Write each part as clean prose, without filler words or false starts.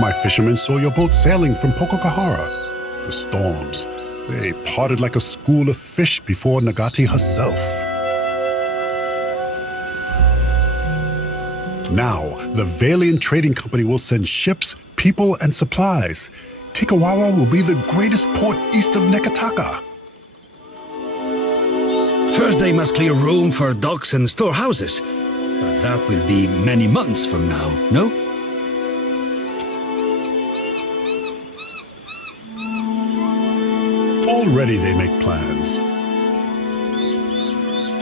My fishermen saw your boat sailing from Pokakahara. The storms, they parted like a school of fish before Nagati herself. Now, the Valiant Trading Company will send ships, people, and supplies. Tikawara will be the greatest port east of Nekataka. First, they must clear room for docks and storehouses. But that will be many months from now, no? Already they make plans.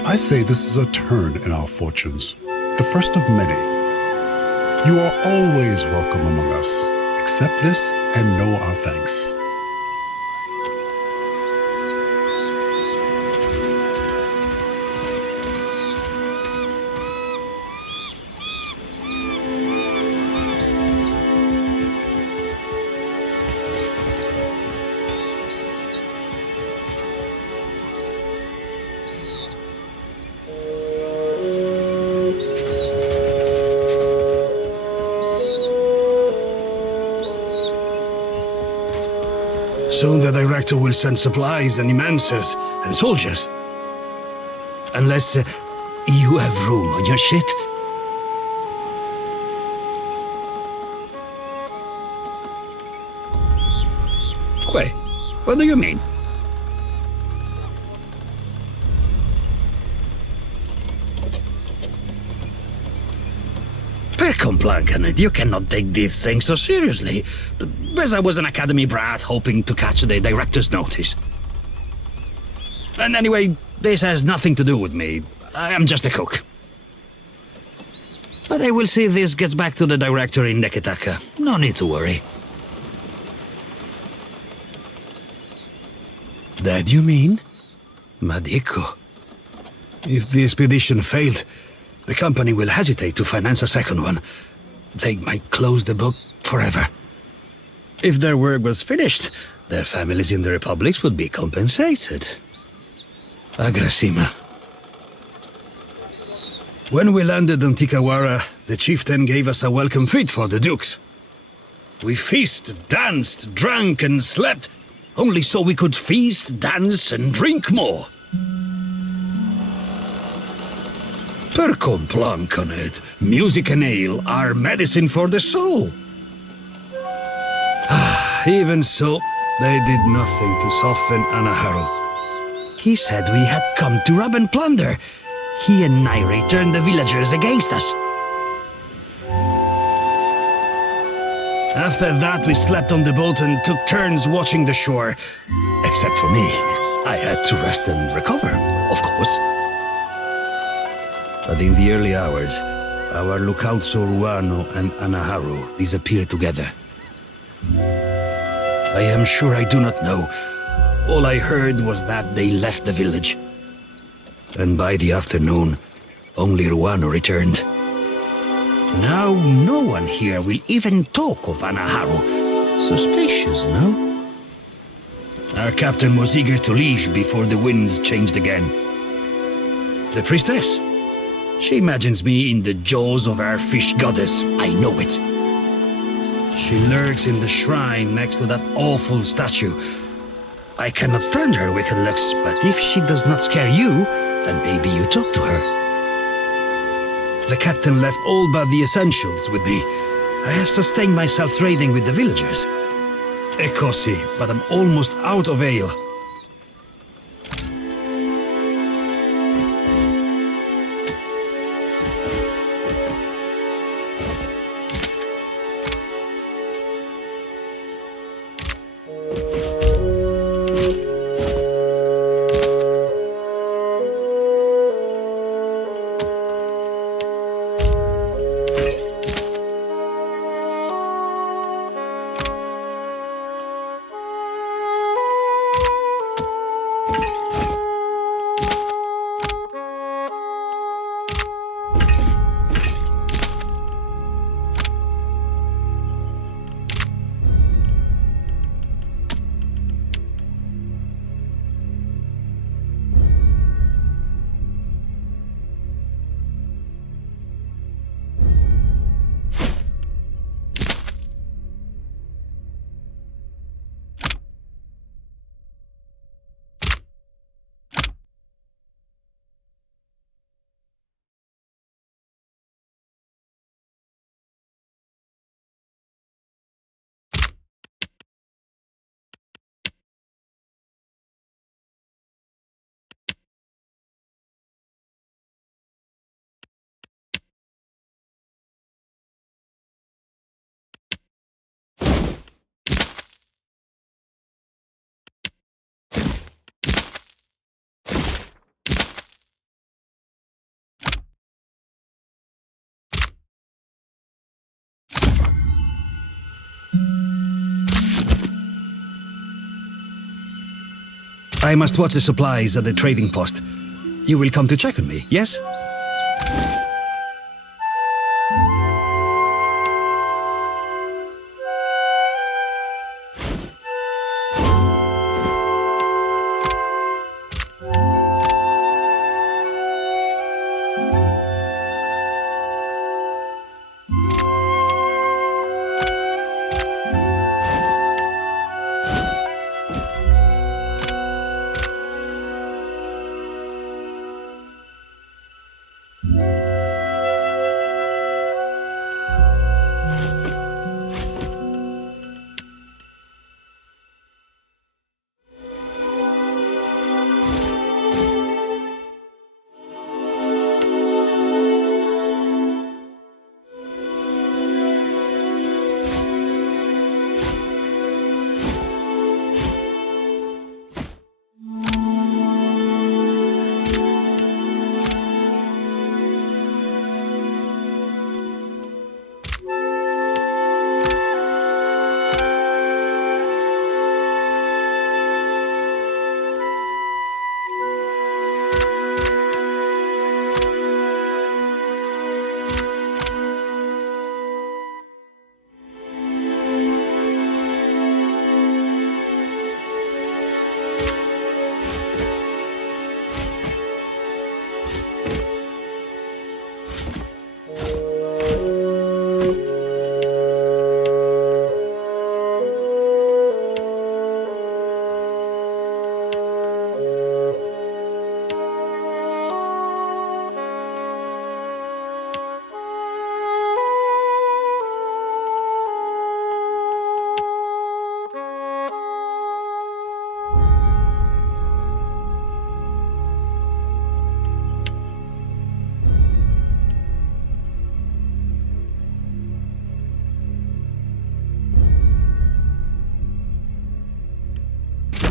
I say this is a turn in our fortunes, the first of many. You are always welcome among us. Accept this and know our thanks. Soon the director will send supplies and immensers and soldiers. Unless you have room on your ship. Wait, what do you mean? Percomplancanet, you cannot take this thing so seriously. As I was an academy brat hoping to catch the director's notice. And anyway, this has nothing to do with me. I am just a cook. But I will see this gets back to the director in Nekataka. No need to worry. That you mean? Madiko. If the expedition failed, the company will hesitate to finance a second one. They might close the book forever. If their work was finished, their families in the republics would be compensated. Agrasima. When we landed on Tikawara, the chieftain gave us a welcome feast for the dukes. We feasted, danced, drank, and slept, only so we could feast, dance, and drink more. Percomplancanet, music and ale are medicine for the soul. Even so, they did nothing to soften Anaharu. He said we had come to rob and plunder. He and Nairi turned the villagers against us. After that, we slept on the boat and took turns watching the shore. Except for me. I had to rest and recover, of course. But in the early hours, our lookouts Ruano and Anaharu disappeared together. I am sure I do not know. All I heard was that they left the village. And by the afternoon, only Ruano returned. Now no one here will even talk of Anaharu. Suspicious, no? Our captain was eager to leave before the winds changed again. The priestess? She imagines me in the jaws of our fish goddess. I know it. She lurks in the shrine next to that awful statue. I cannot stand her wicked looks, but if she does not scare you, then maybe you talk to her. The captain left all but the essentials with me. I have sustained myself trading with the villagers. Ekosi, but I'm almost out of ale. I must watch the supplies at the trading post. You will come to check on me, yes?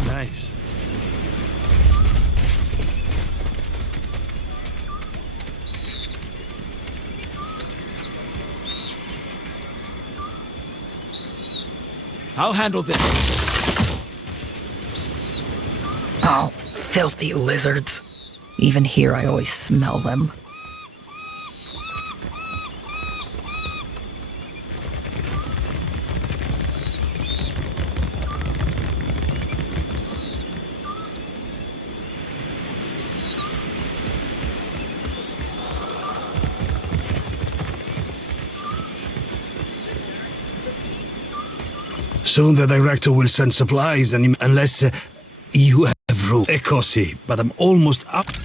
Nice. I'll handle this. Oh, filthy lizards. Even here I always smell them. Soon the director will send supplies, and unless you have room. Ekosi, but I'm almost up. Soon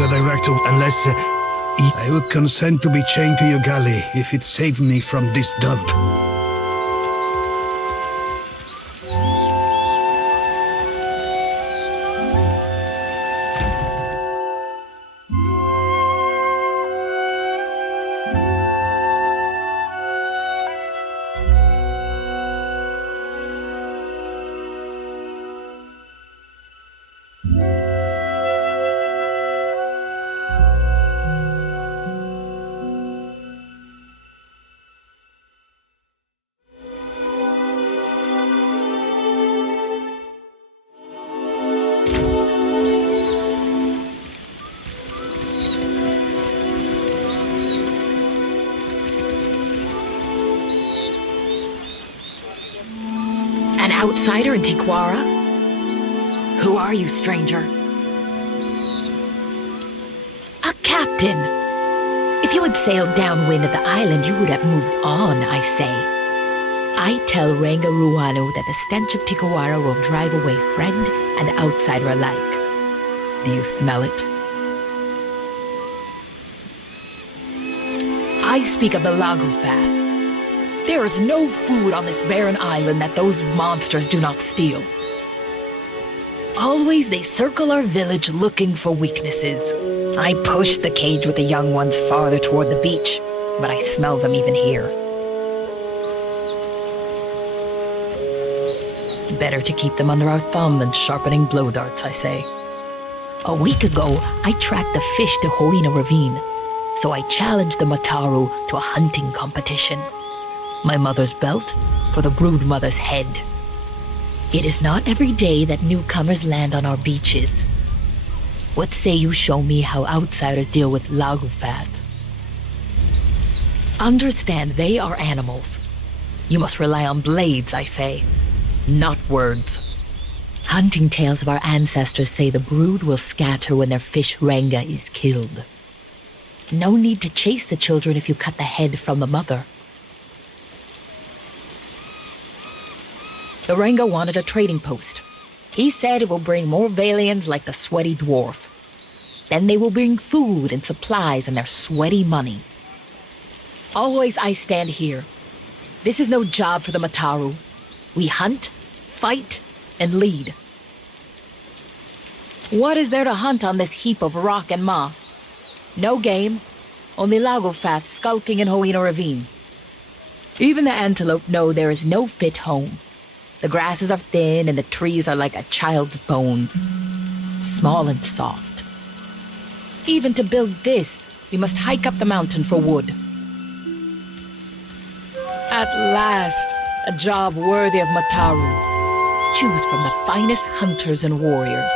the director, unless I would consent to be chained to your galley if it saved me from this dump. An outsider in Tikawara? Who are you, stranger? A captain. If you had sailed downwind of the island, you would have moved on, I say. I tell Ranga Ruano that the stench of Tikawara will drive away friend and outsider alike. Do you smell it? I speak of the Lagufath. There is no food on this barren island that those monsters do not steal. Always they circle our village looking for weaknesses. I push the cage with the young ones farther toward the beach, but I smell them even here. Better to keep them under our thumb than sharpening blow darts, I say. A week ago, I tracked the fish to Huana ravine, so I challenged the Mataru to a hunting competition. My mother's belt for the brood mother's head. It is not every day that newcomers land on our beaches. What say you show me how outsiders deal with Lagufath? Understand they are animals. You must rely on blades, I say, not words. Hunting tales of our ancestors say the brood will scatter when their fish Ranga is killed. No need to chase the children if you cut the head from the mother. The Ranga wanted a trading post. He said it will bring more Valians like the sweaty dwarf. Then they will bring food and supplies and their sweaty money. Always I stand here. This is no job for the Mataru. We hunt, fight, and lead. What is there to hunt on this heap of rock and moss? No game, only Lagofath skulking in Huana ravine. Even the antelope know there is no fit home. The grasses are thin and the trees are like a child's bones, small and soft. Even to build this, we must hike up the mountain for wood. At last, a job worthy of Mataru. Choose from the finest hunters and warriors.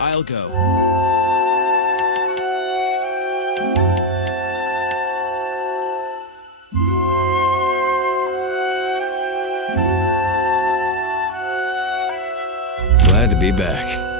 I'll go. Glad to be back.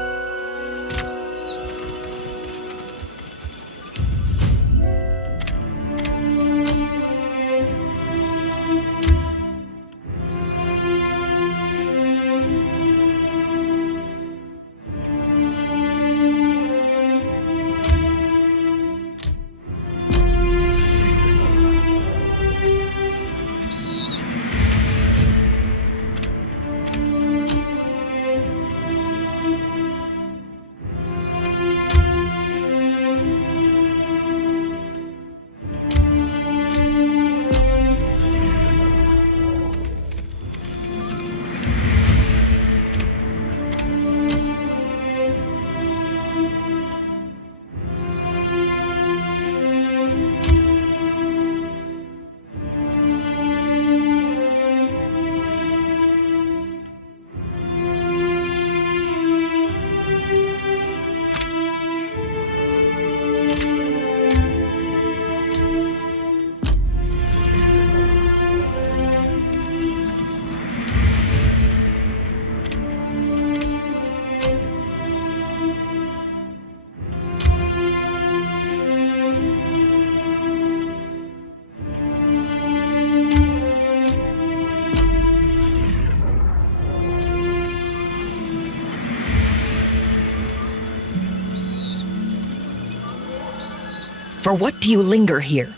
For what do you linger here?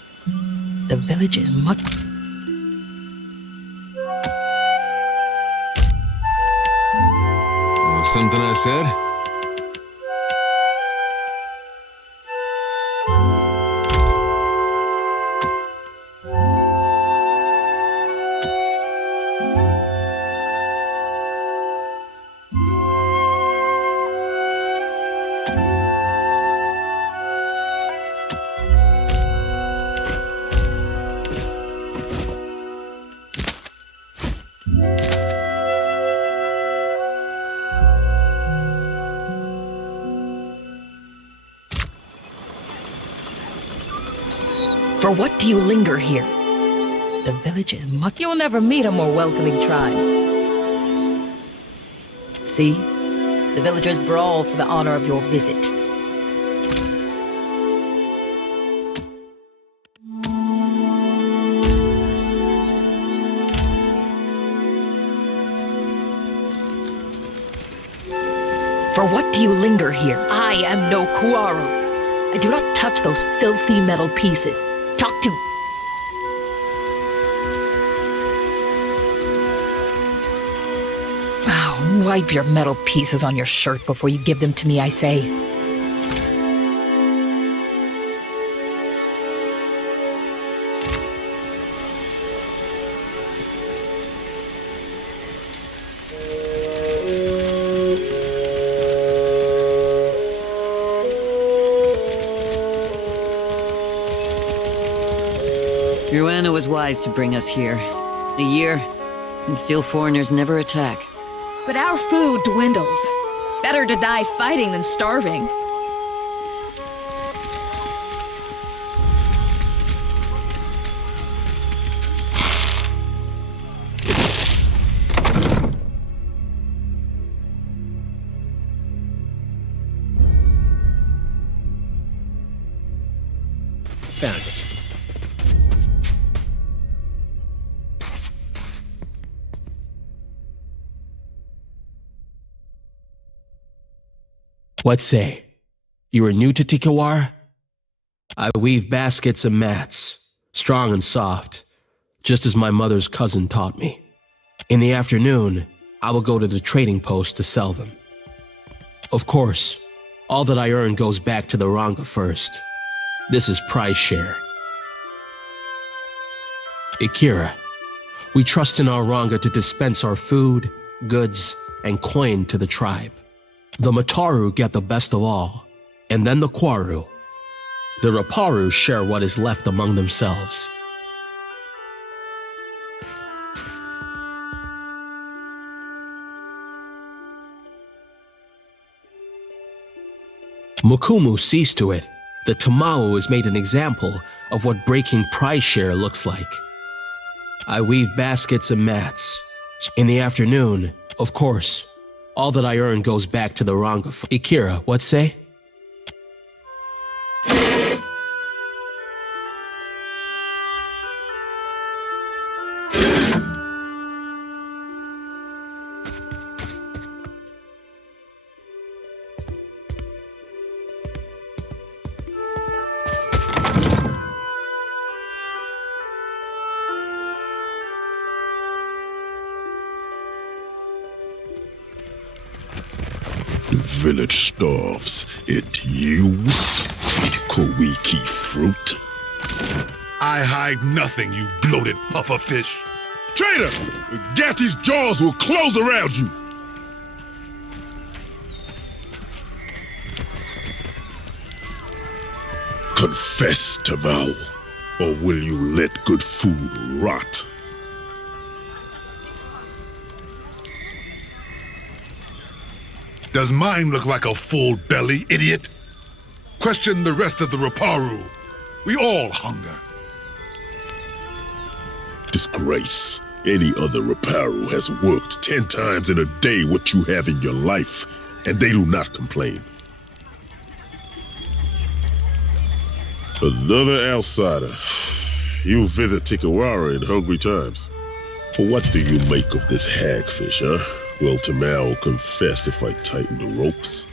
The village is much... Something I said? For what do you linger here? The village is much... You'll never meet a more welcoming tribe. See? The villagers brawl for the honor of your visit. For what do you linger here? I am no Kuaru. I do not touch those filthy metal pieces. Talk to... Oh, wipe your metal pieces on your shirt before you give them to me, I say. Huana was wise to bring us here. A year, and still foreigners never attack. But our food dwindles. Better to die fighting than starving. Found it. What say? You are new to Tikawara? I weave baskets and mats, strong and soft, just as my mother's cousin taught me. In the afternoon, I will go to the trading post to sell them. Of course, all that I earn goes back to the Ranga first. This is prize share. Ikira, we trust in our Ranga to dispense our food, goods, and coin to the tribe. The Mataru get the best of all, and then the Kwaru. The Raparu share what is left among themselves. Mukumu sees to it that Tamao is made an example of what breaking prize share looks like. I weave baskets and mats. In the afternoon, of course, all that I earn goes back to the Ranga. Ikira, what say? The village starves, and you eat Kowiki fruit? I hide nothing, you bloated pufferfish. Traitor! Gatti's jaws will close around you! Confess, Tamao, or will you let good food rot? Does mine look like a full belly, idiot? Question the rest of the Raparu. We all hunger. Disgrace. Any other Raparu has worked 10 times in a day what you have in your life, and they do not complain. Another outsider. You visit Tikawara in hungry times. For what do you make of this hagfish, huh? Will Tamao confess if I tighten the ropes?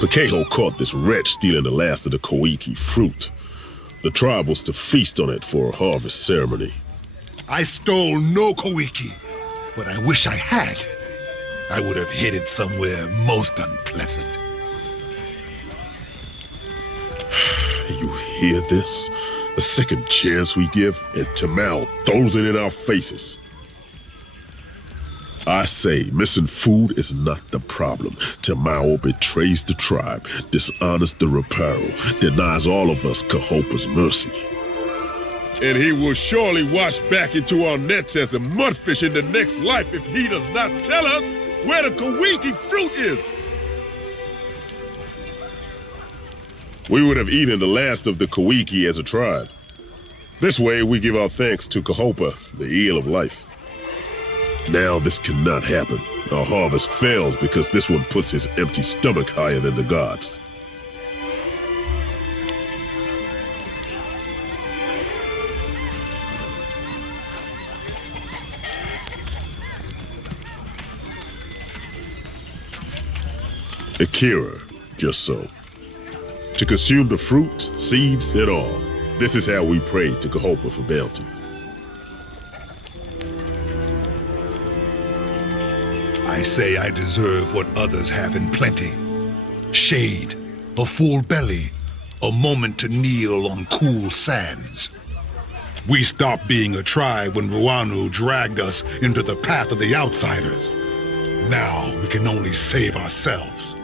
Pakeho caught this wretch stealing the last of the Kowiki fruit. The tribe was to feast on it for a harvest ceremony. I stole no Kowiki, but I wish I had. I would have hid it somewhere most unpleasant. You hear this? A second chance we give, and Tamao throws it in our faces. I say, missing food is not the problem. Tamao betrays the tribe, dishonors the Raparu, denies all of us Kahopa's mercy. And he will surely wash back into our nets as a mudfish in the next life if he does not tell us where the Kowiki fruit is. We would have eaten the last of the Kowiki as a tribe. This way, we give our thanks to Kahopa, the eel of life. Now this cannot happen. Our harvest fails because this one puts his empty stomach higher than the gods. Akira, just so. To consume the fruit, seeds, and all. This is how we pray to Kahopa for bounty. I say I deserve what others have in plenty. Shade, a full belly, a moment to kneel on cool sands. We stopped being a tribe when Ruanu dragged us into the path of the outsiders. Now we can only save ourselves.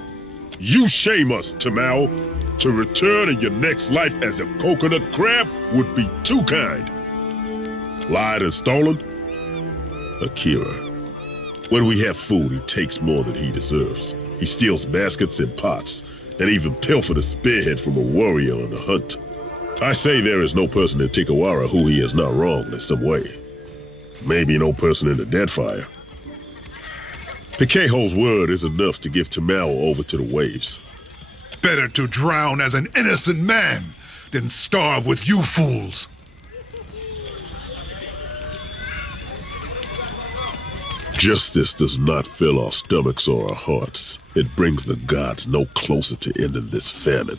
You shame us, Tamao. To return in your next life as a coconut crab would be too kind. Lied and stolen? Akira. When we have food, he takes more than he deserves. He steals baskets and pots, and even pilfered a spearhead from a warrior on the hunt. I say there is no person in Tikawara who he has not wronged in some way. Maybe no person in the Deadfire. Pikeho's word is enough to give Tamao over to the waves. Better to drown as an innocent man than starve with you fools. Justice does not fill our stomachs or our hearts. It brings the gods no closer to ending this famine.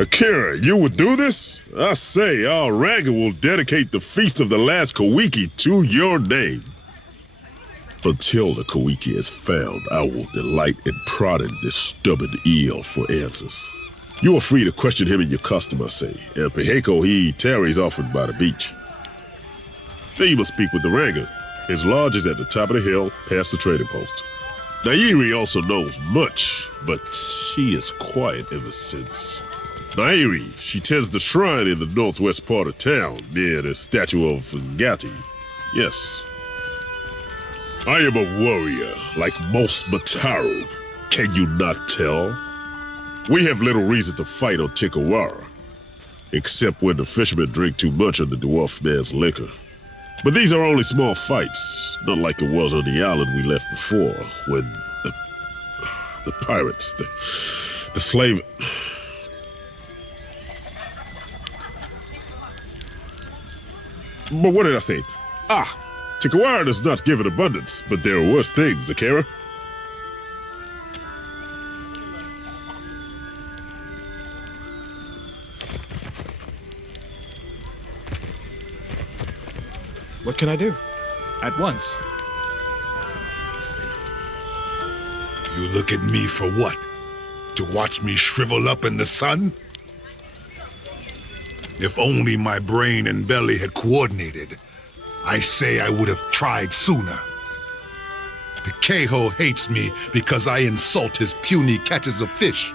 Akira, you would do this? I say, our Ranga will dedicate the Feast of the Last Kawiki to your name. Until the Kawiki is found, I will delight in prodding this stubborn eel for answers. You are free to question him in your custom, I say, and Piheko he tarries often by the beach. Then you must speak with the Ranga. His lodge is at the top of the hill, past the trading post. Nairi also knows much, but she is quiet ever since. Nairi, she tends the shrine in the northwest part of town, near the statue of Ngati. Yes. I am a warrior, like most Mataru. Can you not tell? We have little reason to fight on Tikawara, except when the fishermen drink too much of the dwarf man's liquor. But these are only small fights, not like it was on the island we left before, when the pirates, the slave... But what did I say? Tikawara does not give in abundance, but there are worse things, Akira. What can I do? At once. You look at me for what? To watch me shrivel up in the sun? If only my brain and belly had coordinated, I say I would have tried sooner. Pikeho hates me because I insult his puny catches of fish.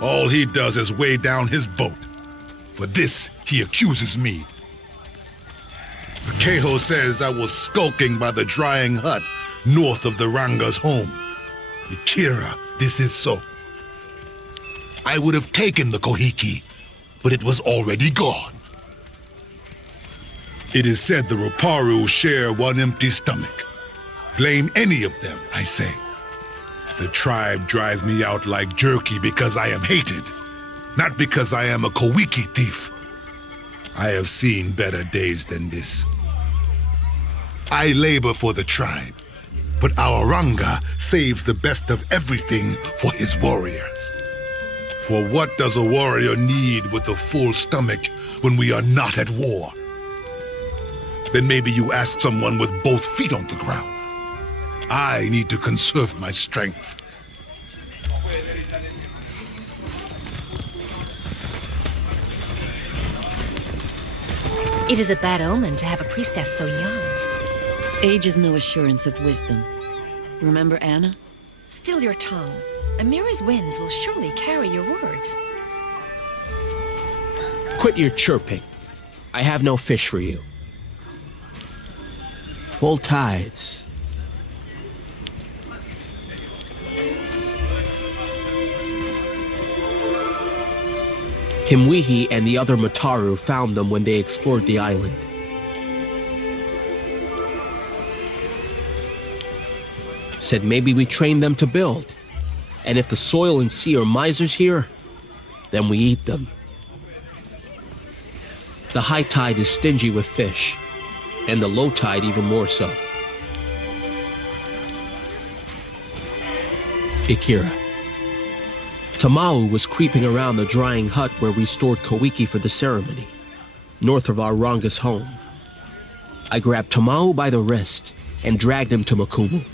All he does is weigh down his boat. For this, he accuses me. Pikeho says I was skulking by the drying hut north of the Ranga's home. Akira, this is so. I would have taken the Kohiki, but it was already gone. It is said the Roparu share one empty stomach. Blame any of them, I say. The tribe drives me out like jerky because I am hated, not because I am a Kawiki thief. I have seen better days than this. I labor for the tribe, but our Ranga saves the best of everything for his warriors. For what does a warrior need with a full stomach when we are not at war? Then maybe you ask someone with both feet on the ground. I need to conserve my strength. It is a bad omen to have a priestess so young. Age is no assurance of wisdom. Remember Anna? Still your tongue. Amiri's winds will surely carry your words. Quit your chirping. I have no fish for you. Full tides. Himwihi and the other Mataru found them when they explored the island. Said maybe we train them to build. And if the soil and sea are misers here, then we eat them. The high tide is stingy with fish, and the low tide even more so. Akira. Tamao was creeping around the drying hut where we stored Kawiki for the ceremony, north of our Ranga's home. I grabbed Tamao by the wrist and dragged him to Makumu.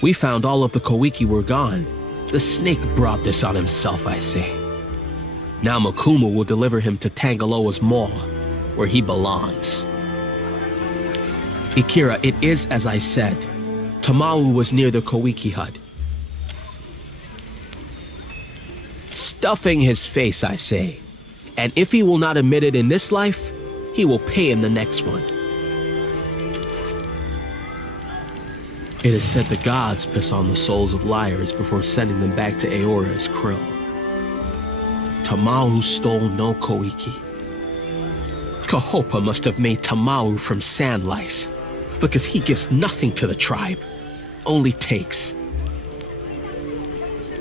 We found all of the Kawiki were gone. The snake brought this on himself, I say. Now Makumu will deliver him to Tangaloa's maw, where he belongs. Akira, it is as I said. Tamau was near the Koiki hut. Stuffing his face, I say. And if he will not admit it in this life, he will pay in the next one. It is said the gods piss on the souls of liars before sending them back to Aora as krill. Tamau stole no Koiki. Kahopa must have made Tamau from sand lice, because he gives nothing to the tribe, only takes.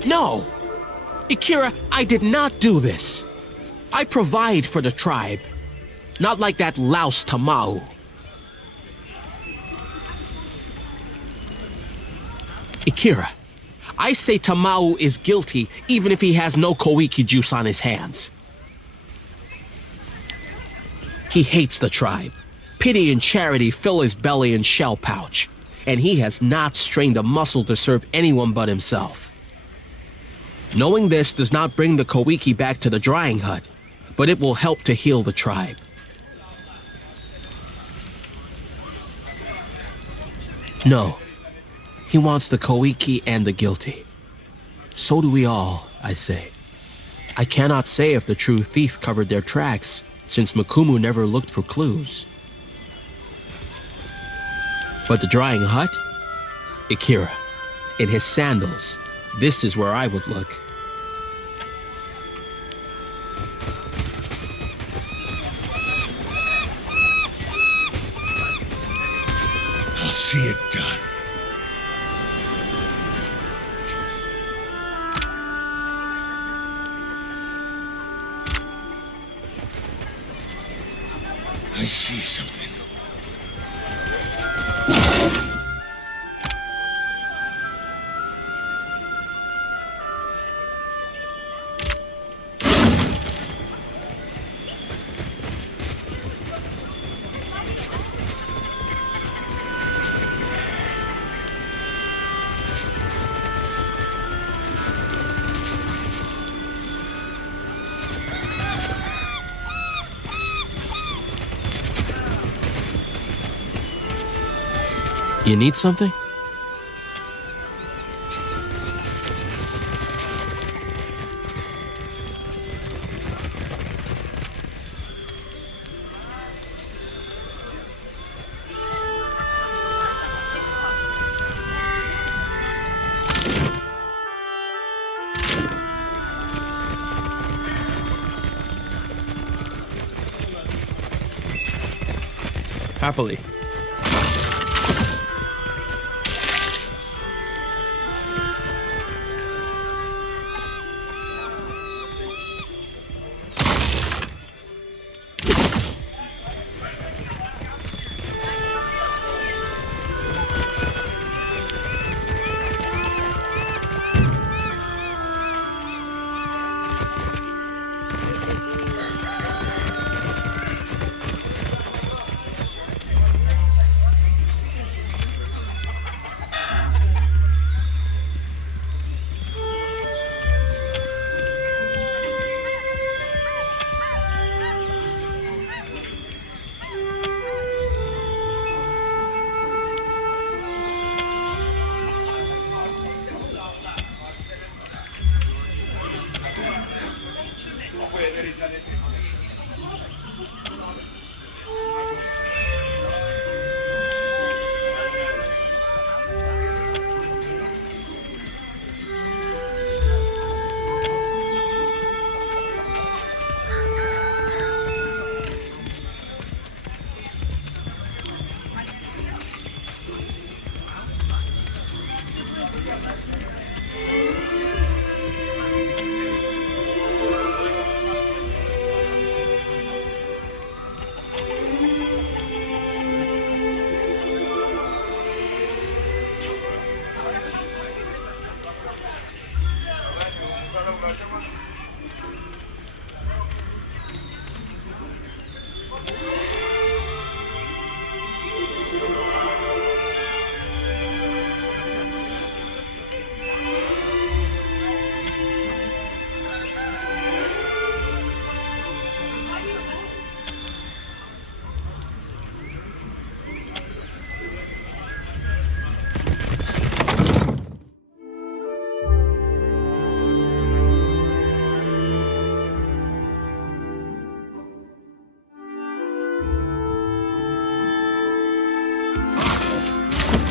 No! Ikira, I did not do this. I provide for the tribe, not like that louse Tamau. Ikira, I say Tamau is guilty even if he has no Koiki juice on his hands. He hates the tribe. Pity and charity fill his belly and shell pouch, and he has not strained a muscle to serve anyone but himself. Knowing this does not bring the Koiki back to the drying hut, but it will help to heal the tribe. No. He wants the Koiki and the guilty. So do we all, I say. I cannot say if the true thief covered their tracks, since Makumu never looked for clues. But the drying hut? Ikira, in his sandals, this is where I would look. I'll see it done. I see something. You need something? Happily.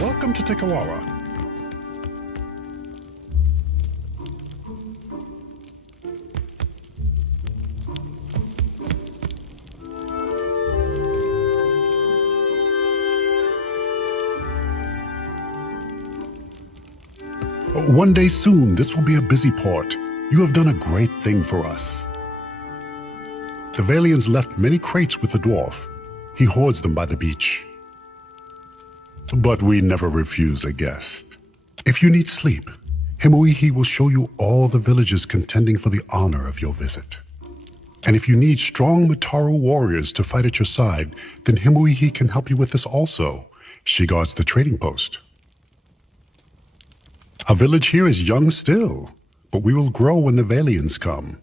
Welcome to Tikawara. One day soon, this will be a busy port. You have done a great thing for us. The Valians left many crates with the dwarf. He hoards them by the beach. But we never refuse a guest. If you need sleep, Himuihi will show you all the villages contending for the honor of your visit. And if you need strong Mataru warriors to fight at your side, then Himuihi can help you with this also. She guards the trading post. Our village here is young still, but we will grow when the Valians come.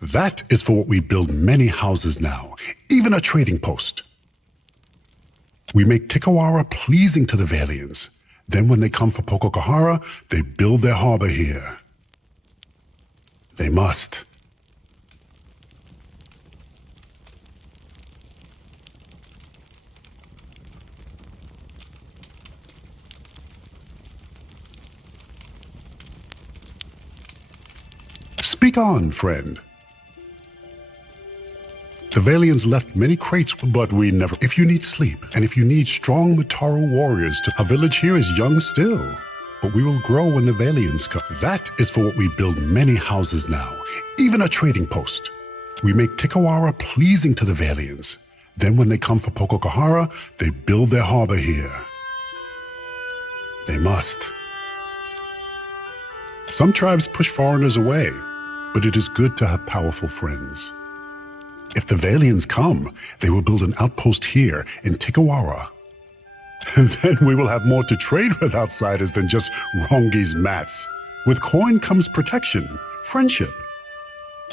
That is for what we build many houses now, even a trading post. We make Tikawara pleasing to the Valians. Then when they come for Pokokahara, they build their harbor here. They must. Speak on, friend. The Valians left many crates, but we never. If you need sleep, and if you need strong Mataru warriors to. Our village here is young still, but we will grow when the Valians come. That is for what we build many houses now, even a trading post. We make Tikawara pleasing to the Valians. Then when they come for Pokokahara, they build their harbor here. They must. Some tribes push foreigners away, but it is good to have powerful friends. If the Valians come, they will build an outpost here in Tikawara. And then we will have more to trade with outsiders than just Rongi's mats. With coin comes protection, friendship.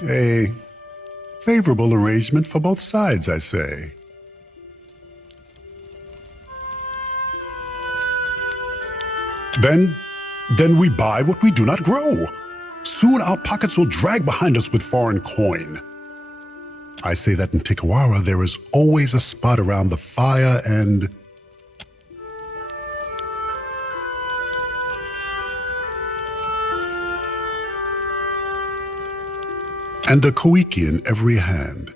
A favorable arrangement for both sides, I say. Then we buy what we do not grow. Soon our pockets will drag behind us with foreign coin. I say that in Tikawara there is always a spot around the fire and a koiki in every hand.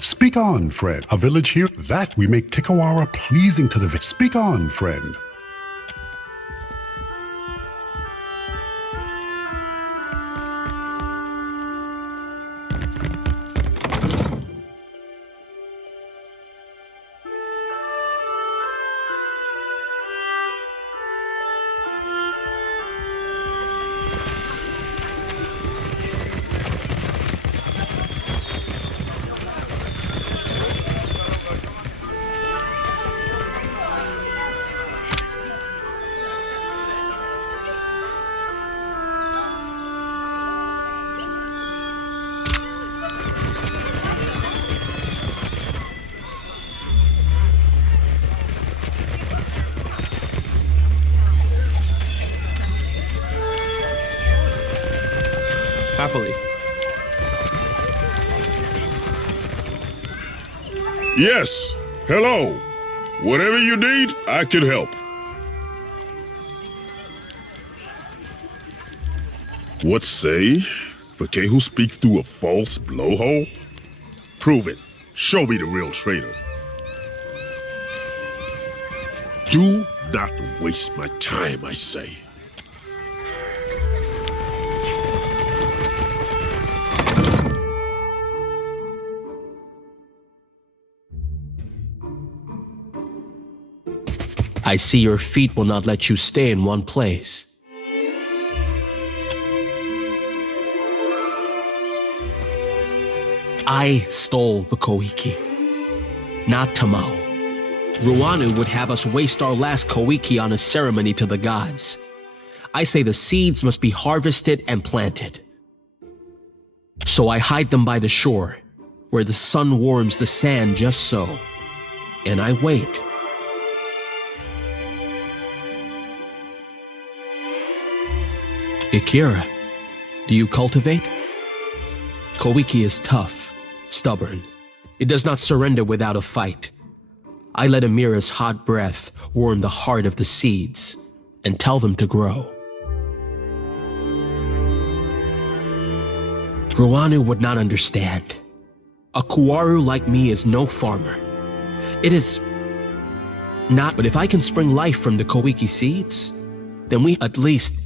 Speak on, friend. A village here, that we make Tikawara pleasing to the village. Speak on, friend. Happily. Yes. Hello. Whatever you need, I can help. What say? But can who speak through a false blowhole? Prove it. Show me the real traitor. Do not waste my time, I say. I see your feet will not let you stay in one place. I stole the Koiki, not Tamao. Ruanu would have us waste our last Koiki on a ceremony to the gods. I say the seeds must be harvested and planted. So I hide them by the shore, where the sun warms the sand just so, and I wait. Ikira, do you cultivate? Koiki is tough, stubborn. It does not surrender without a fight. I let Amira's hot breath warm the heart of the seeds and tell them to grow. Ruanu would not understand. A Kuwaru like me is no farmer. It is not, but if I can spring life from the Koiki seeds, then we at least...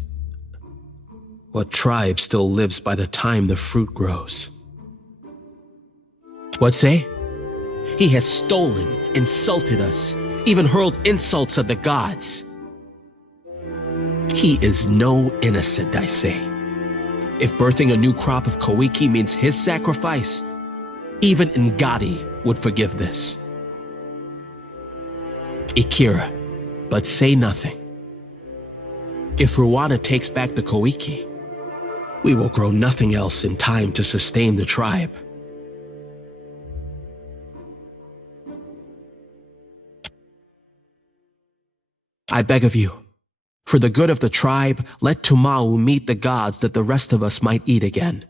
What tribe still lives by the time the fruit grows? What say? He has stolen, insulted us, even hurled insults at the gods. He is no innocent, I say. If birthing a new crop of Koiki means his sacrifice, even Ngati would forgive this. Ikira, but say nothing. If Huana takes back the Koiki, we will grow nothing else in time to sustain the tribe. I beg of you, for the good of the tribe, let Tumau meet the gods that the rest of us might eat again.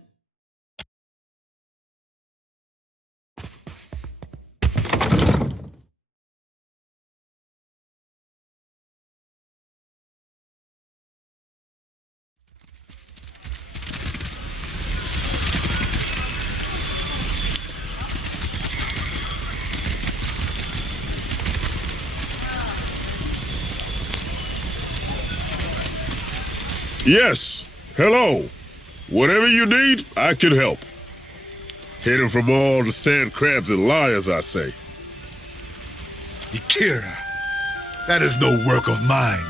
Yes, hello. Whatever you need, I can help. Hidden from all the sand crabs and liars, I say. Ikira, that is no work of mine.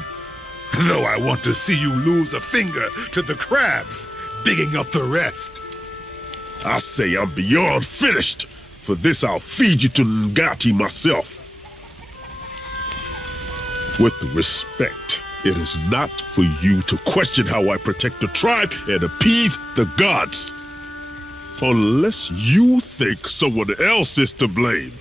Though I want to see you lose a finger to the crabs, digging up the rest. I say I'm beyond finished. For this, I'll feed you to Ngati myself. With respect, it is not for you to question how I protect the tribe and appease the gods. Unless you think someone else is to blame.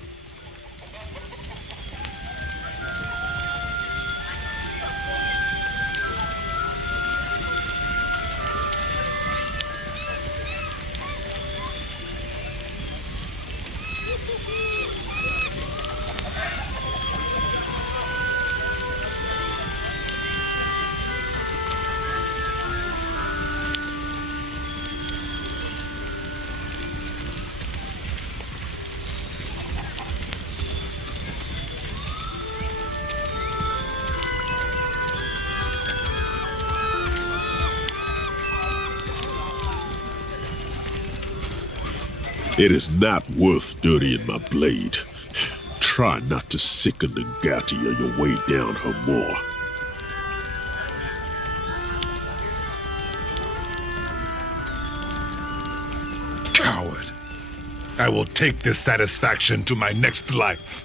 It is not worth dirtying my blade. Try not to sicken Ngati or you'll weigh down her more. Coward. I will take this satisfaction to my next life.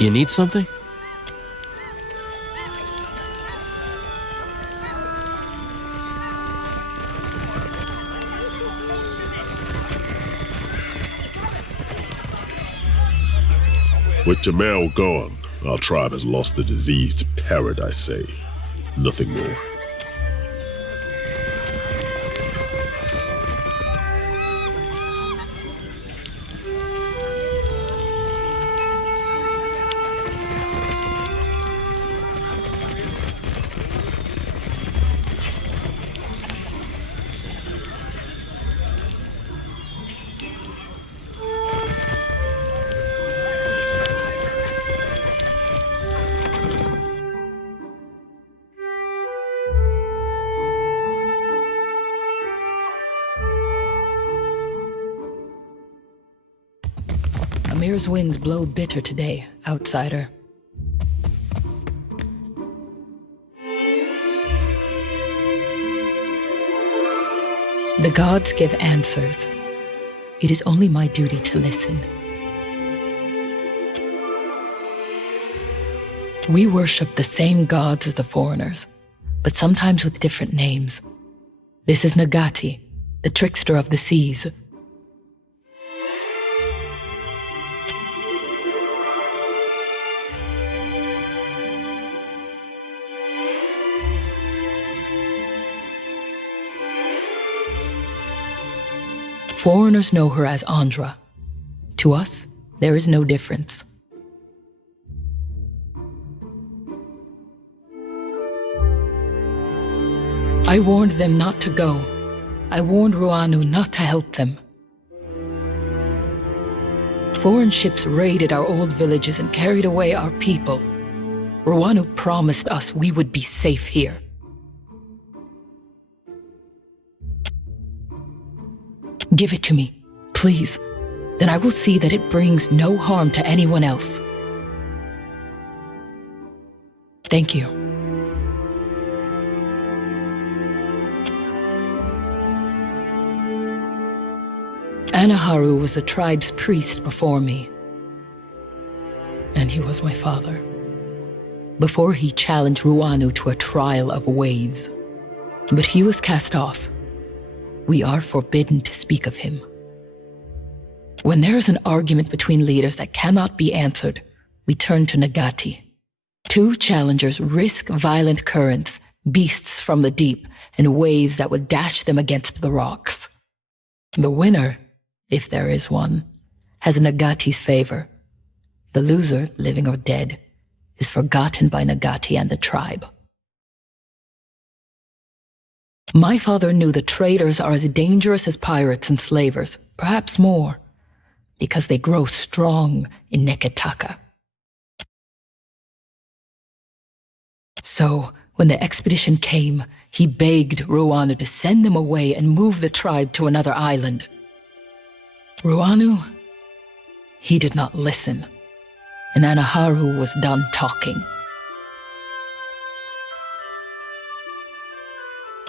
You need something? With Tamel gone, our tribe has lost the diseased parrot, I say. Nothing more. Amir's winds blow bitter today, outsider. The gods give answers. It is only my duty to listen. We worship the same gods as the foreigners, but sometimes with different names. This is Ngati, the trickster of the seas. Foreigners know her as Andra. To us, there is no difference. I warned them not to go. I warned Ruanu not to help them. Foreign ships raided our old villages and carried away our people. Ruanu promised us we would be safe here. Give it to me, please. Then I will see that it brings no harm to anyone else. Thank you. Anaharu was the tribe's priest before me, and he was my father. Before he challenged Ruanu to a trial of waves. But he was cast off. We are forbidden to speak of him. When there is an argument between leaders that cannot be answered, we turn to Nagati. Two challengers risk violent currents, beasts from the deep, and waves that would dash them against the rocks. The winner, if there is one, has Nagati's favor. The loser, living or dead, is forgotten by Nagati and the tribe. My father knew the traders are as dangerous as pirates and slavers, perhaps more, because they grow strong in Neketaka. So, when the expedition came, he begged Ruanu to send them away and move the tribe to another island. Ruanu, he did not listen, and Anaharu was done talking.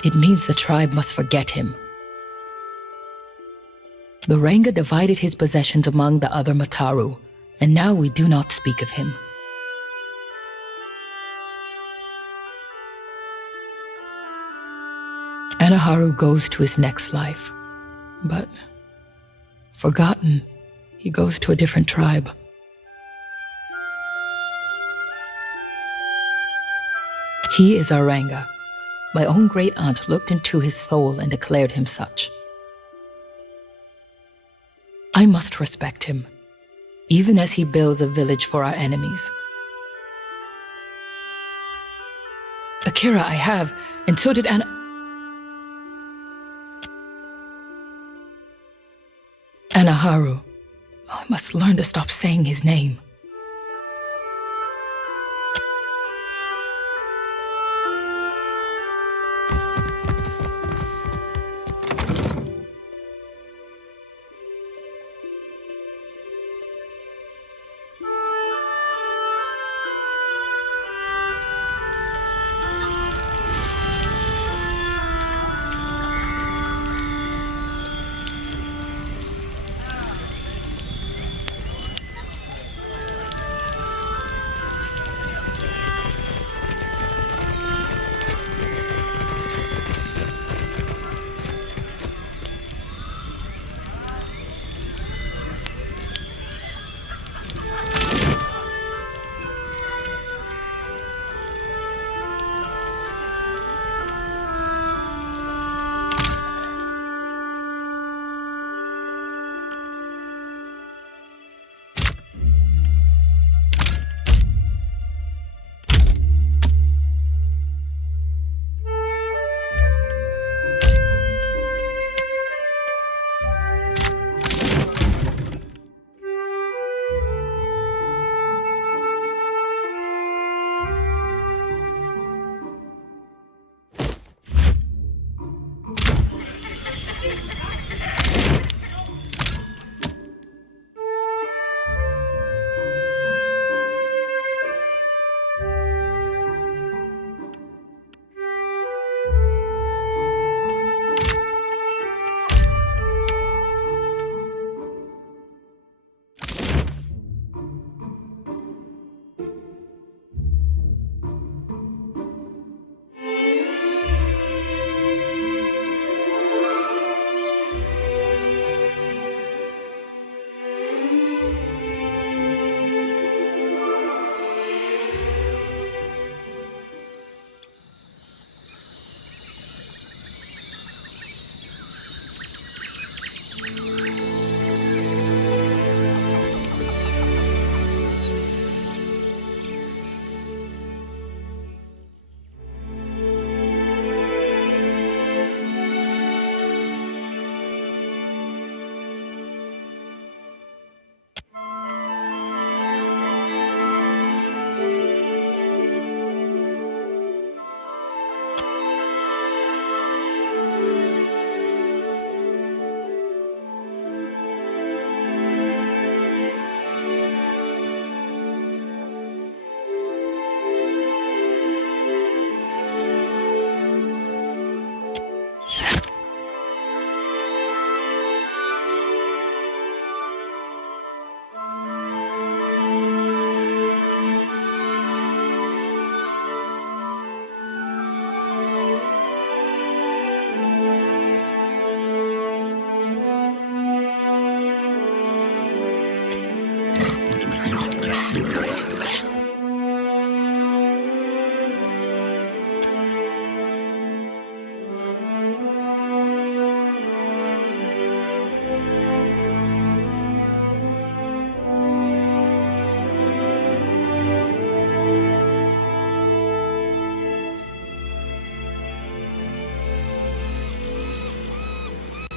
It means the tribe must forget him. The Ranga divided his possessions among the other Mataru, and now we do not speak of him. Anaharu goes to his next life, but forgotten, he goes to a different tribe. He is our Ranga. My own great aunt looked into his soul and declared him such. I must respect him, even as he builds a village for our enemies. Akira I have, and so did Anaharu. I must learn to stop saying his name.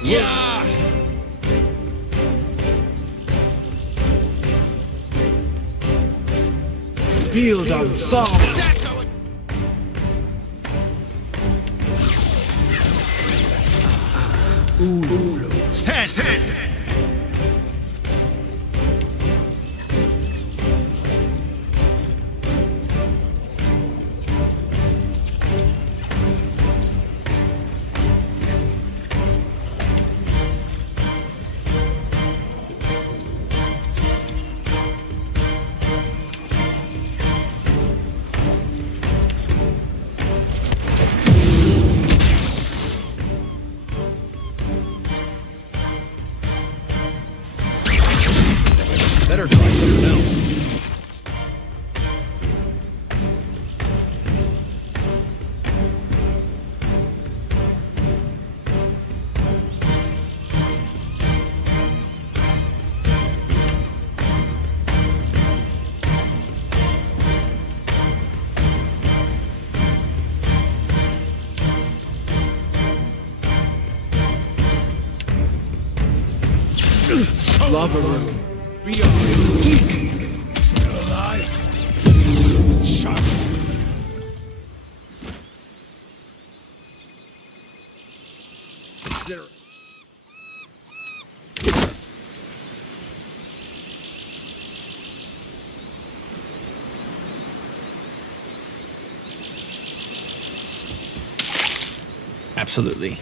Yeah! Build on song. That's how it's... Better try something else. Lava room. We are in seek. Still alive. Sharp. Consider... Absolutely.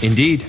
Indeed.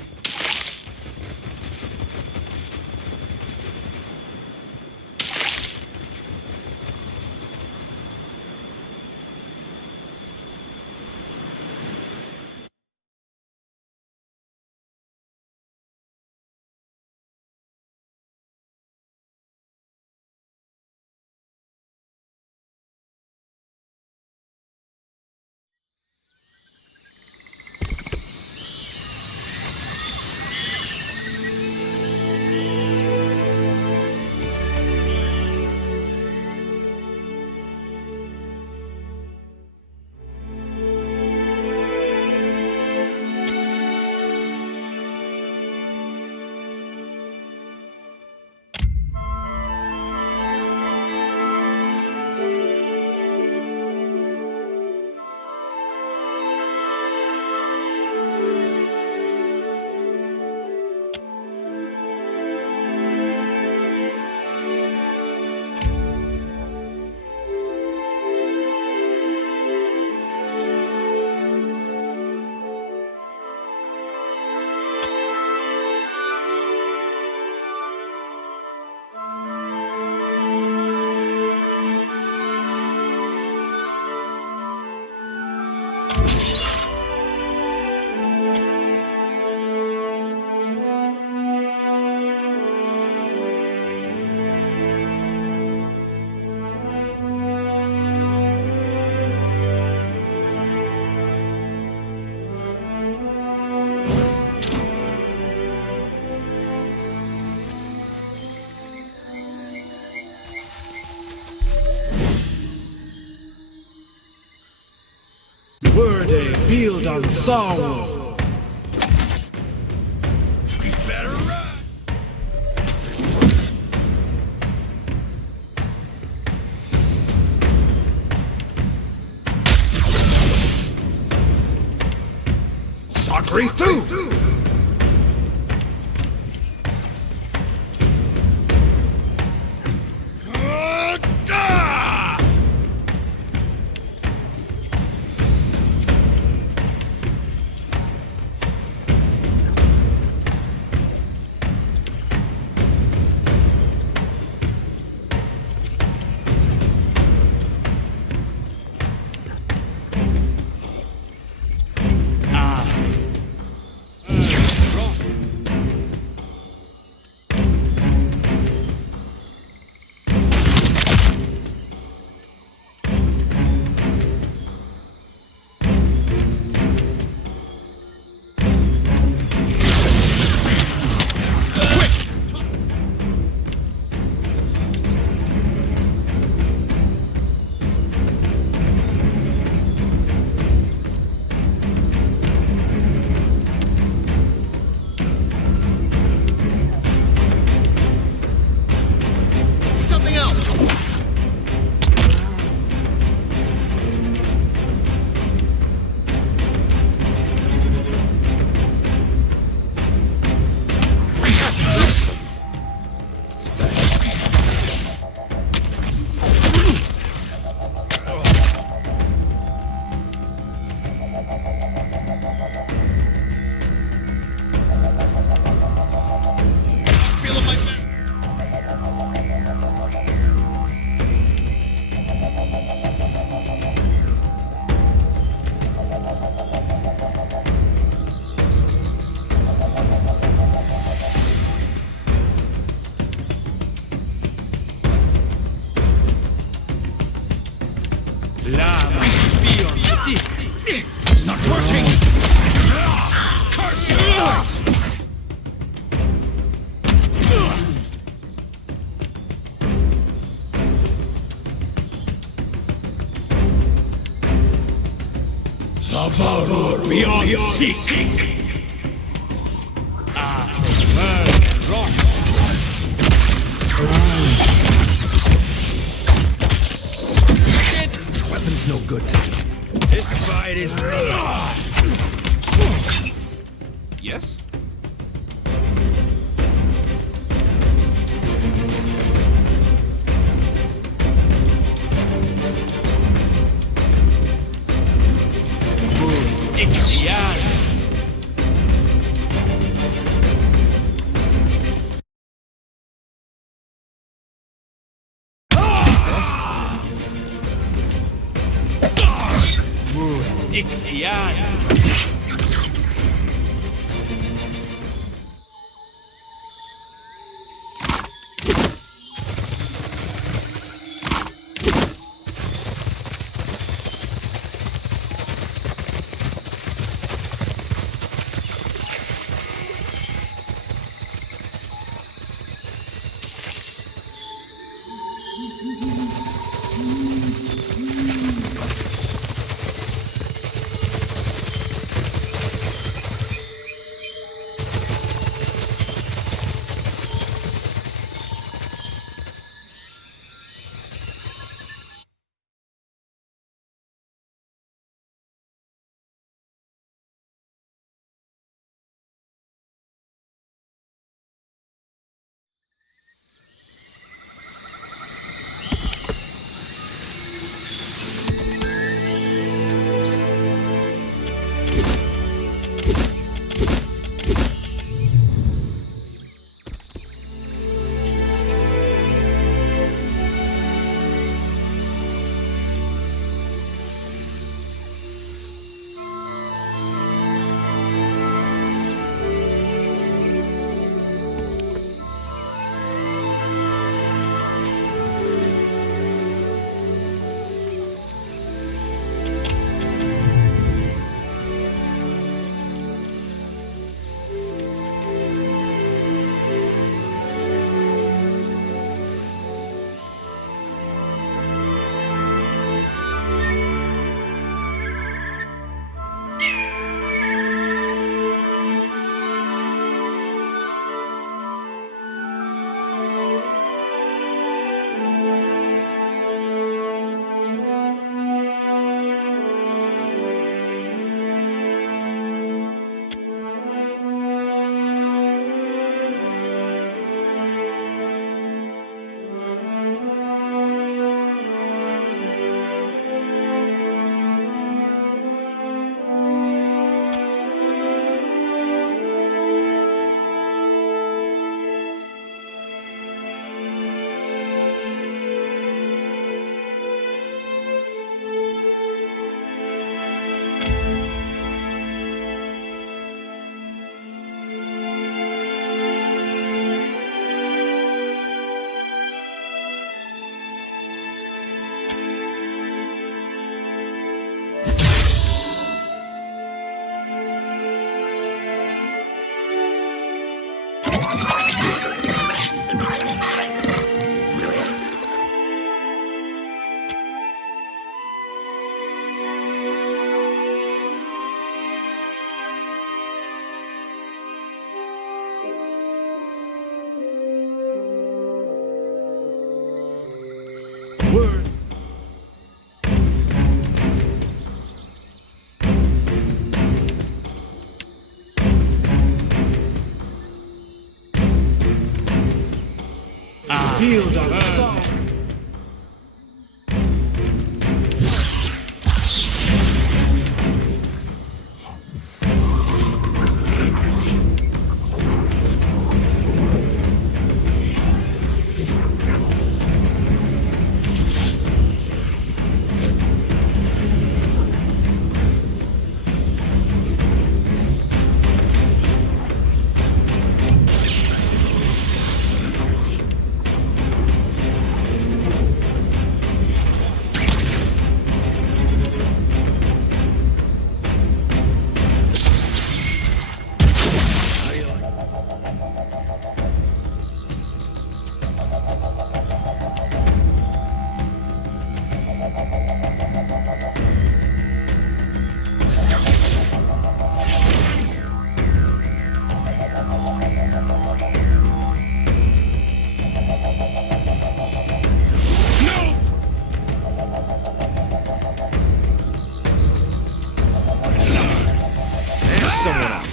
build on sorrow. Sakri through! It's not working! Curse your eyes! Lavarur beyond seek! This weapon's no good to me. This fight is me. Yes? Build and solve. Someone else.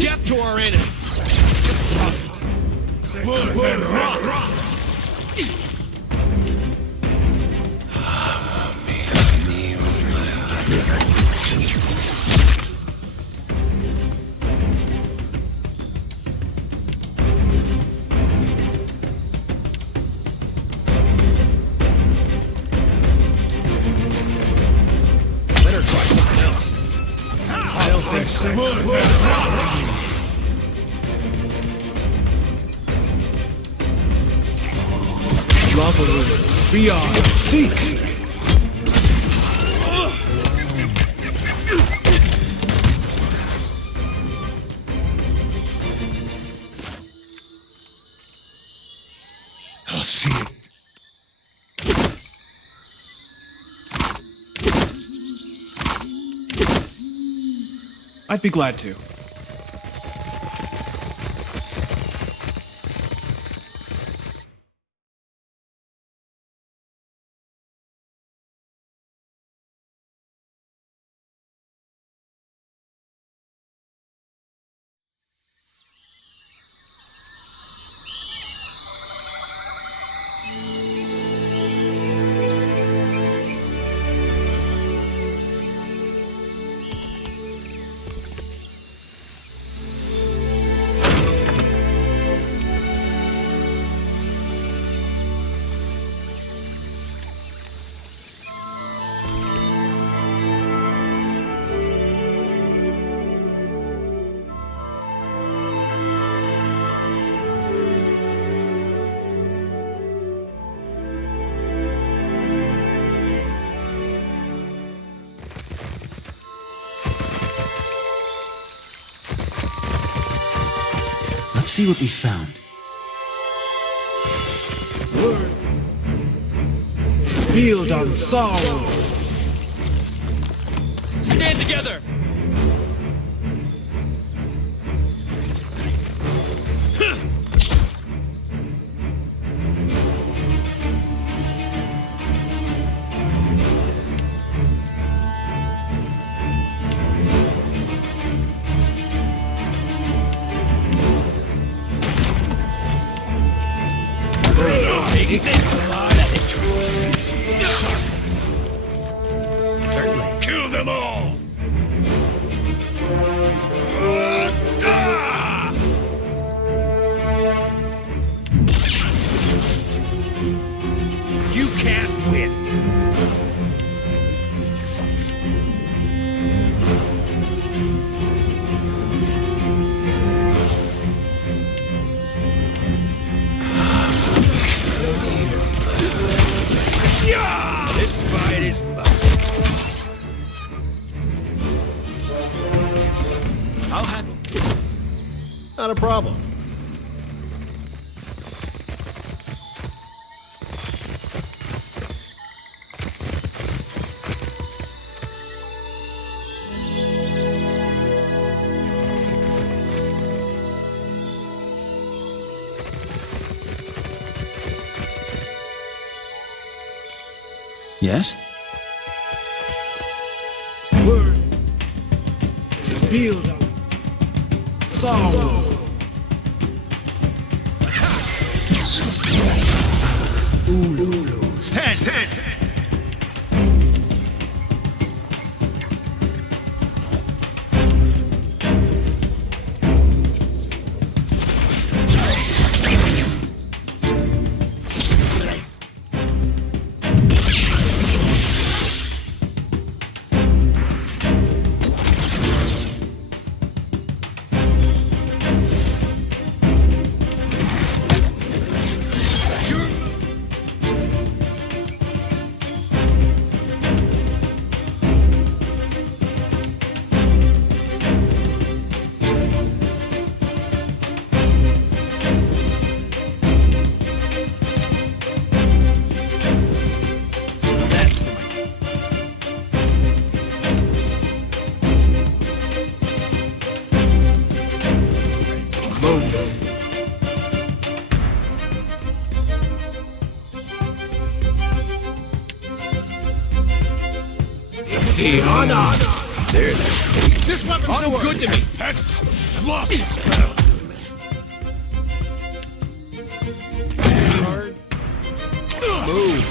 Death to our enemies. Rock. Let her try something else. I don't think so. Lava, we are seek. I'll see it. I'd be glad to. Let's see what we found. Build and sorrow. Stand together! Take this alive! Certainly. Kill them all! You can't win! This fight is mine. I'll handle this. Not a problem. Yes? Word. Build up. Sorrow. Ten. See, Huana! There's This weapon's no good to me. pests. I've lost the spell. Move.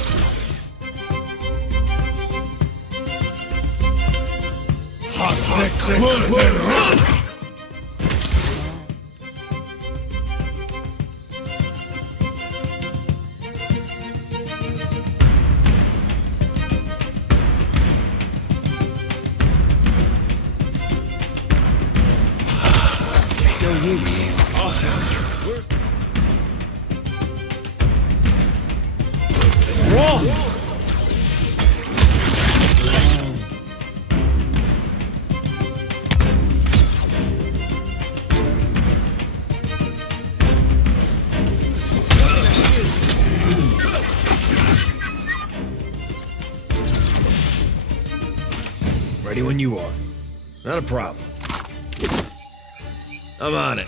Ready when you are. Not a problem. I'm on it.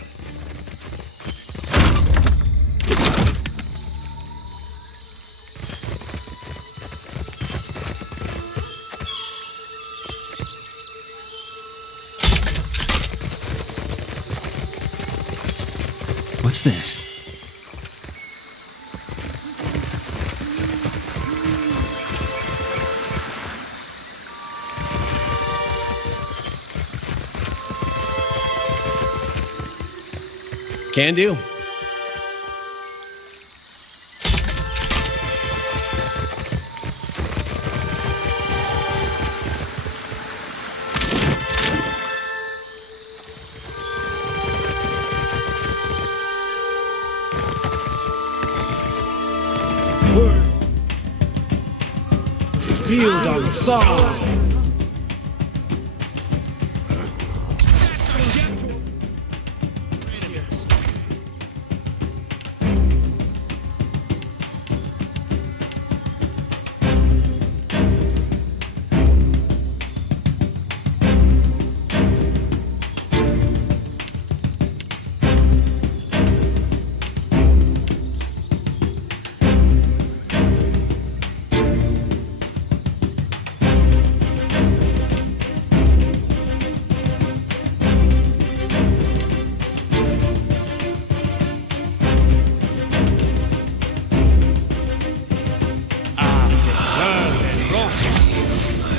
What's this? Can do. Word. Build on sorrow.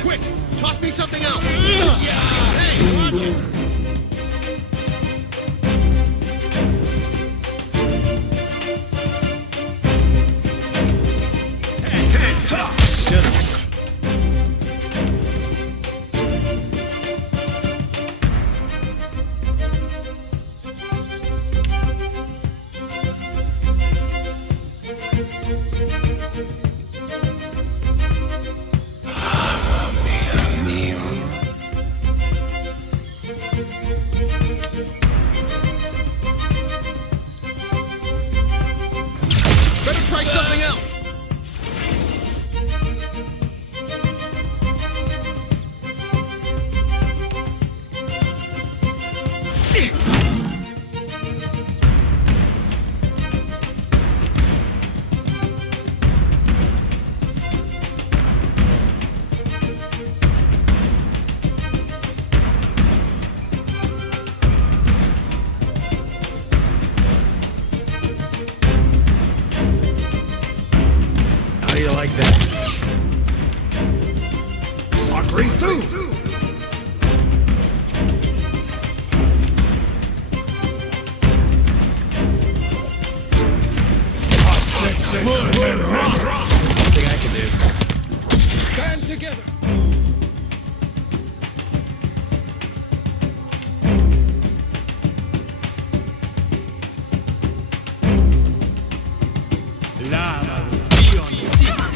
Quick, toss me something else. Hey, watch it. Better try something else. like that. Sakri through. Nothing I can do. Stand together. Lava will be on ceasing.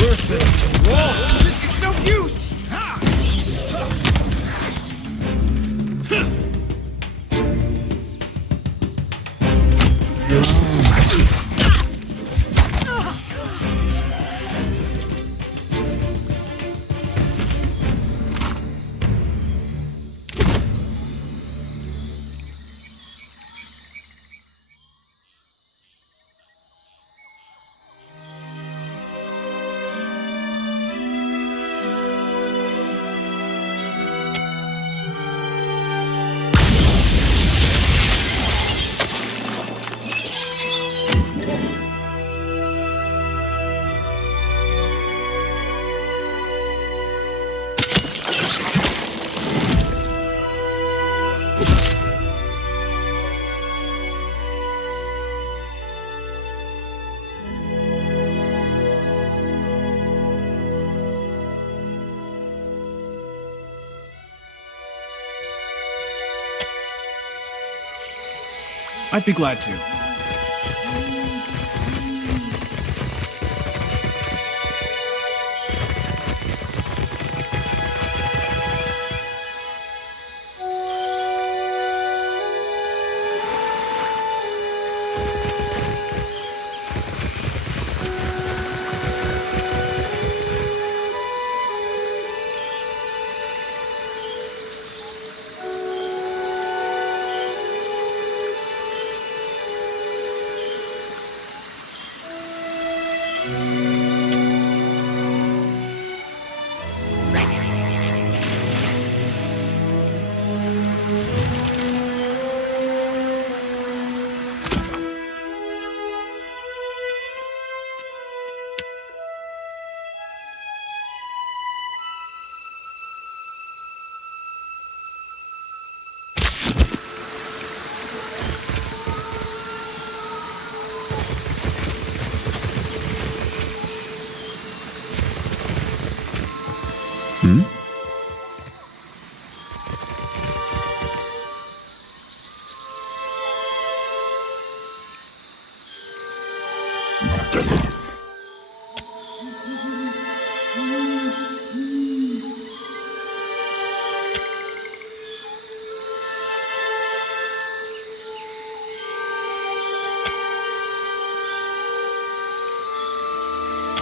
Worth it. Whoa, this is no use. I'd be glad to.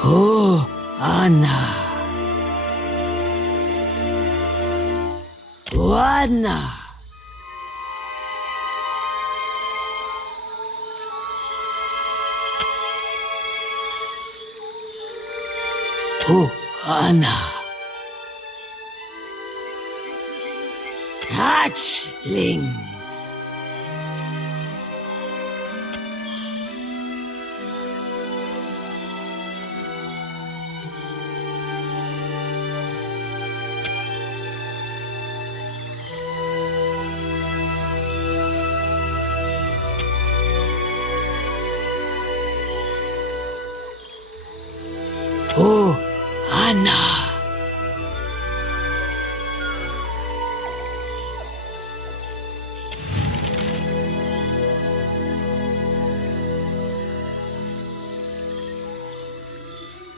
Huana. Huana. Huana. Hatchlings. Huana.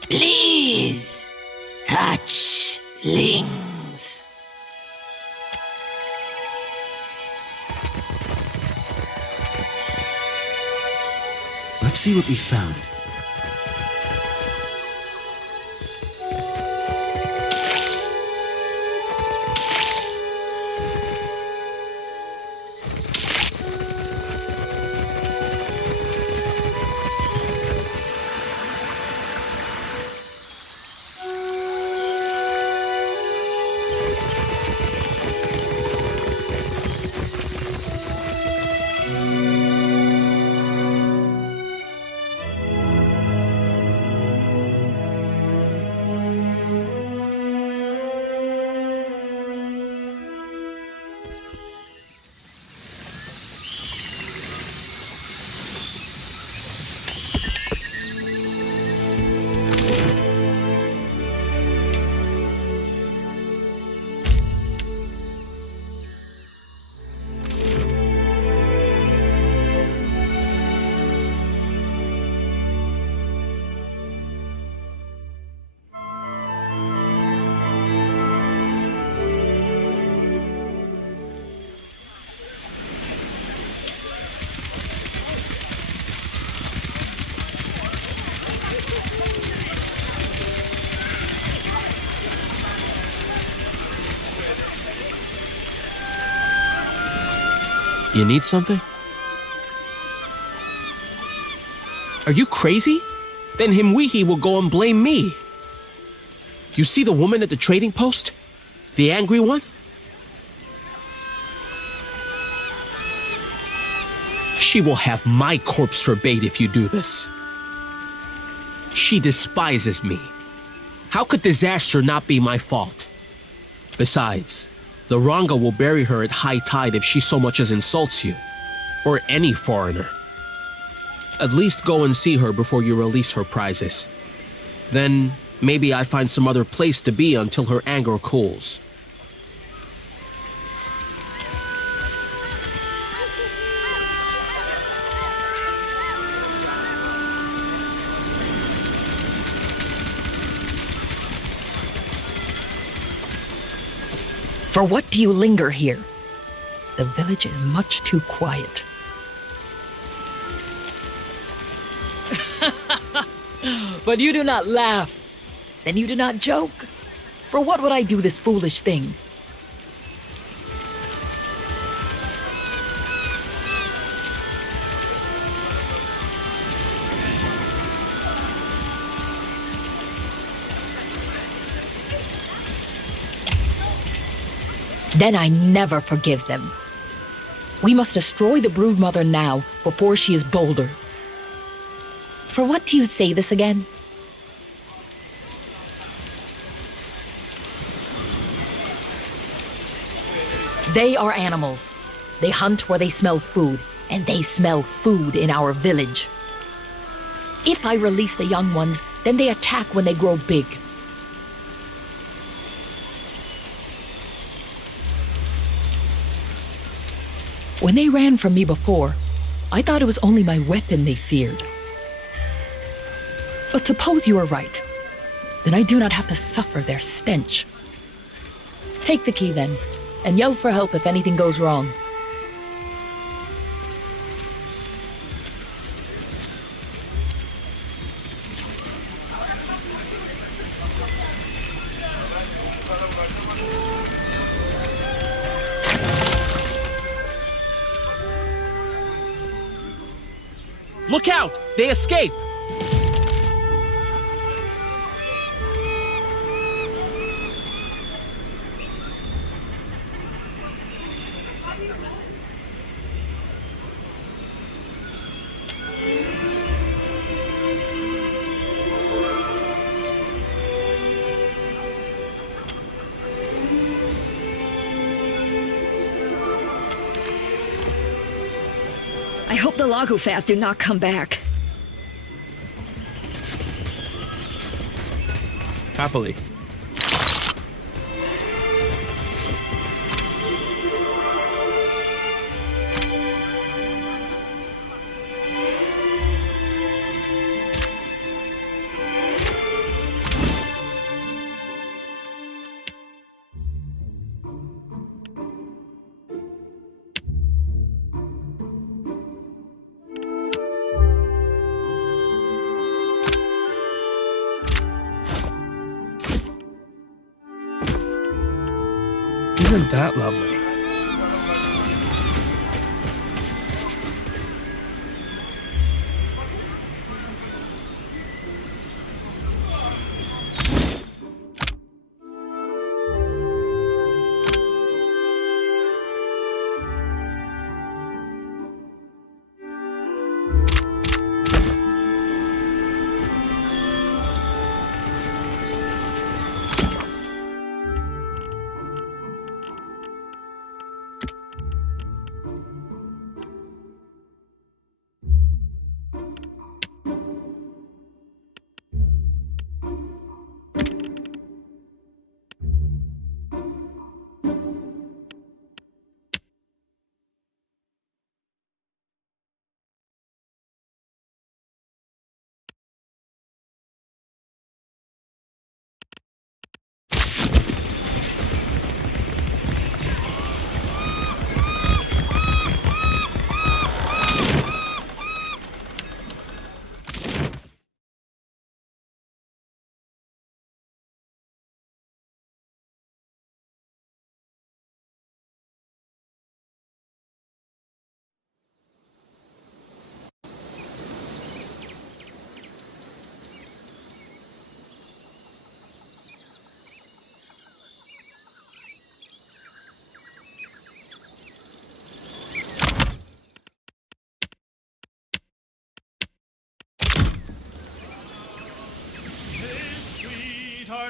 Please, hatchlings. Let's see what we found. You need something? Are you crazy? Then Himwehi will go and blame me. You see the woman at the trading post? The angry one? She will have my corpse for bait if you do this. She despises me. How could disaster not be my fault? Besides, the Ranga will bury her at high tide if she so much as insults you. Or any foreigner. At least go and see her before you release her prizes. Then, maybe I find some other place to be until her anger cools. For what do you linger here? The village is much too quiet. But you do not laugh. Then you do not joke. For what would I do this foolish thing? Then I never forgive them. We must destroy the broodmother now, before she is bolder. For what do you say this again? They are animals. They hunt where they smell food, and they smell food in our village. If I release the young ones, then they attack when they grow big. When they ran from me before, I thought it was only my weapon they feared. But suppose you are right. Then I do not have to suffer their stench. Take the key then, and yell for help if anything goes wrong. Look out! They escape! I hope the Lagufat do not come back. Happily. Isn't that lovely?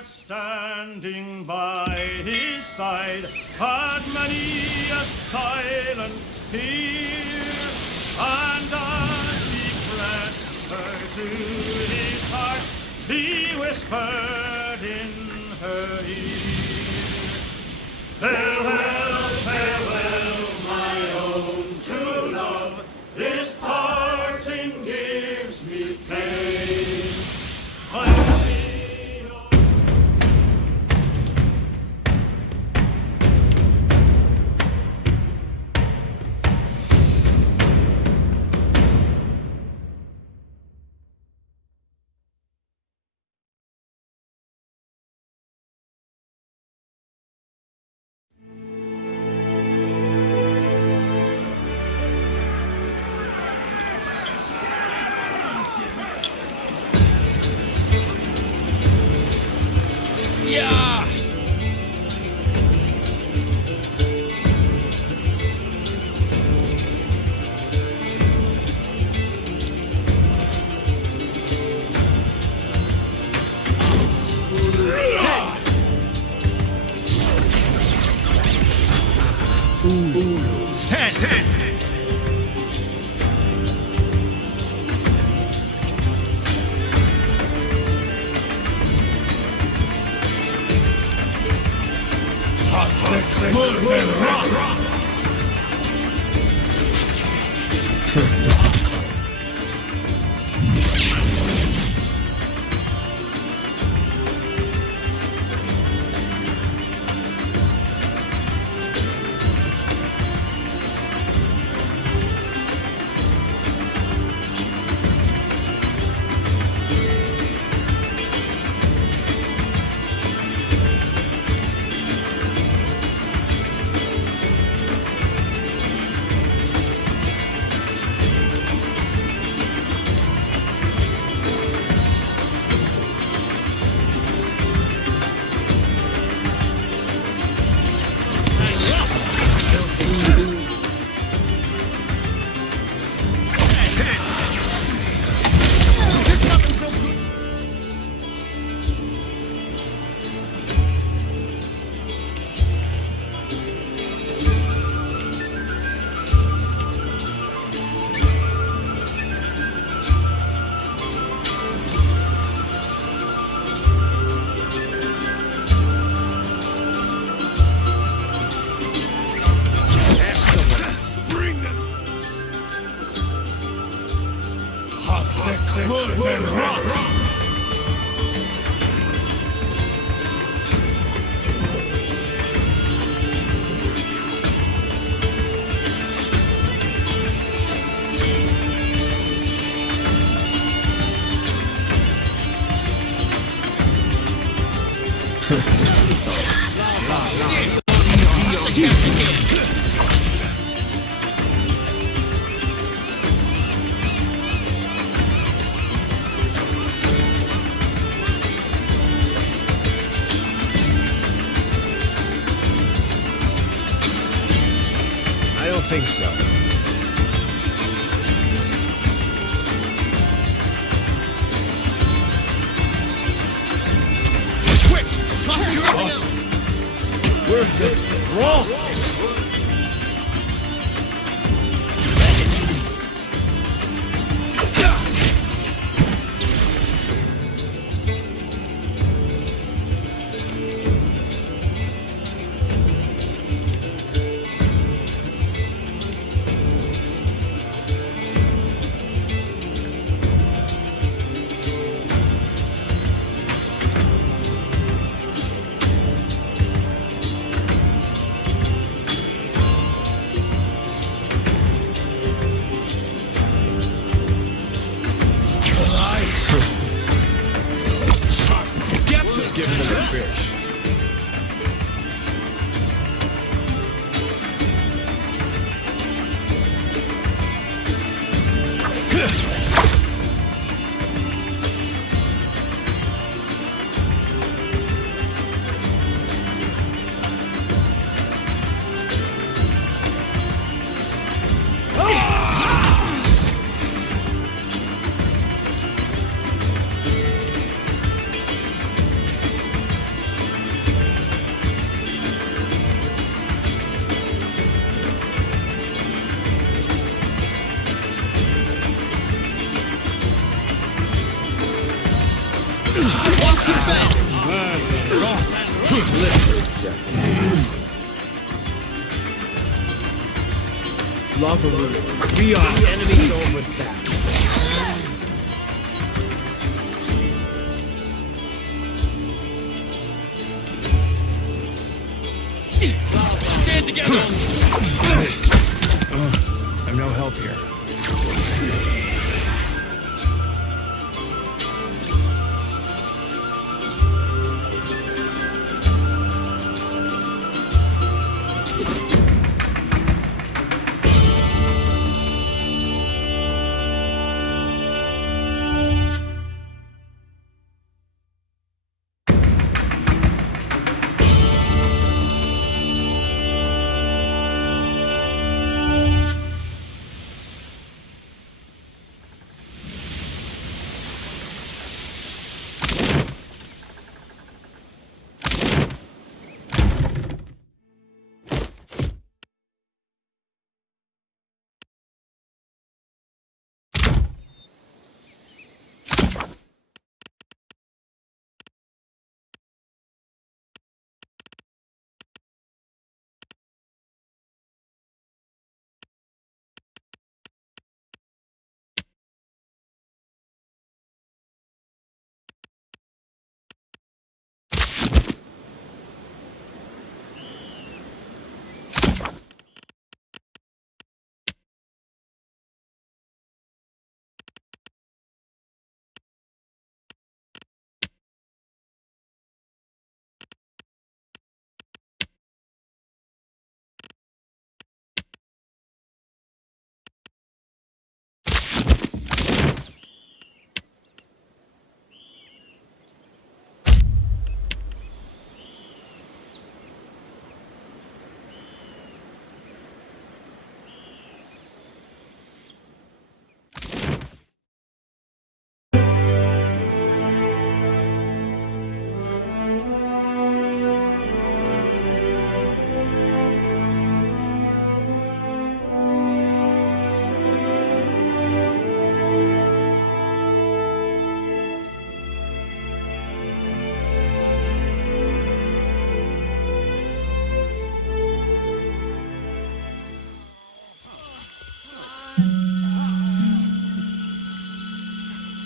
standing by his side, had many a silent tear, and as he pressed her to his heart, he whispered in her ear, "Farewell, farewell, my own true love, this parting gives me pain. I Yeah! I don't think so. Quick! Toss me something else! Worth it. Roll! Give him a fish. Lava room. We are enemies over that. Stand together! I'm no help here.